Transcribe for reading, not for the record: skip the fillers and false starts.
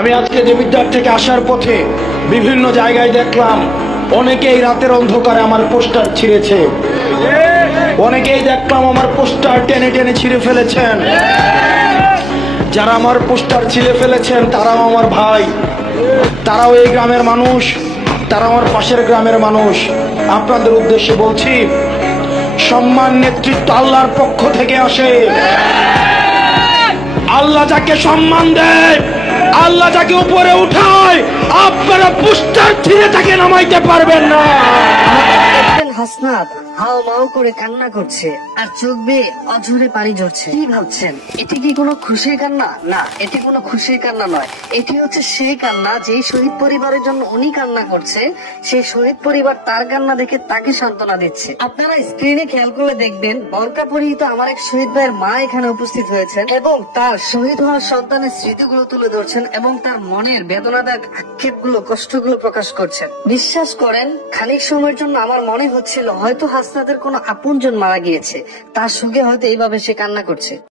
আমি আজকে দেবিদ্বার থেকে আসার পথে বিভিন্ন জায়গায় দেখলাম অনেকেই রাতের অন্ধকারে আমার পোস্টার ছিঁড়েছে, অনেকেই দেখলাম আমার পোস্টার টেনে টেনে ছিঁড়ে ফেলেছেন। যারা আমার পোস্টার ছিঁড়ে ফেলেছেন তারাও আমার ভাই, তারাও এই গ্রামের মানুষ, তারা আমার পাশের গ্রামের মানুষ। আপনাদের উদ্দেশ্যে বলছি, সম্মান নেতৃত্ব আল্লাহর পক্ষ থেকে আসে। আল্লাহ যাকে সম্মান দেয়, আল্লাহ যাকে উপরে উঠায়, আপনারা পোস্টার ছিঁড়ে তাকে নামাইতে পারবেন না। হাসনাত হাও মাও করে কান্না করছে আর চোখ বেয়ে অঝরে পানি ঝরছে। কি ভাবছেন এটি কি কোনো খুশির কান্না? না, এটি কোনো খুশির কান্না নয়। এটি হচ্ছে সেই কান্না যেই শহীদ পরিবারের জন্য উনি কান্না করছে, সেই শহীদ পরিবার তার কান্না দেখে তাকে সান্ত্বনা দিচ্ছে। আপনারা স্ক্রিনে খেয়াল করলে দেখবেন বরকা পরিহিত আমার এক শহীদ ভাইয়ের মা এখানে উপস্থিত হয়েছেন এবং তার শহীদ হওয়ার সন্তানের স্মৃতিগুলো তুলে ধরছেন এবং তার মনের বেদনাদায়ক আক্ষেপগুলো, কষ্টগুলো প্রকাশ করছেন। বিশ্বাস করেন, খানিক সময়ের জন্য আমার মনে হচ্ছিল হয়তো হাসনাতের কোনো আপনজন মারা গিয়েছে, তার সঙ্গে হয়তো এইভাবে সে কান্না করছে।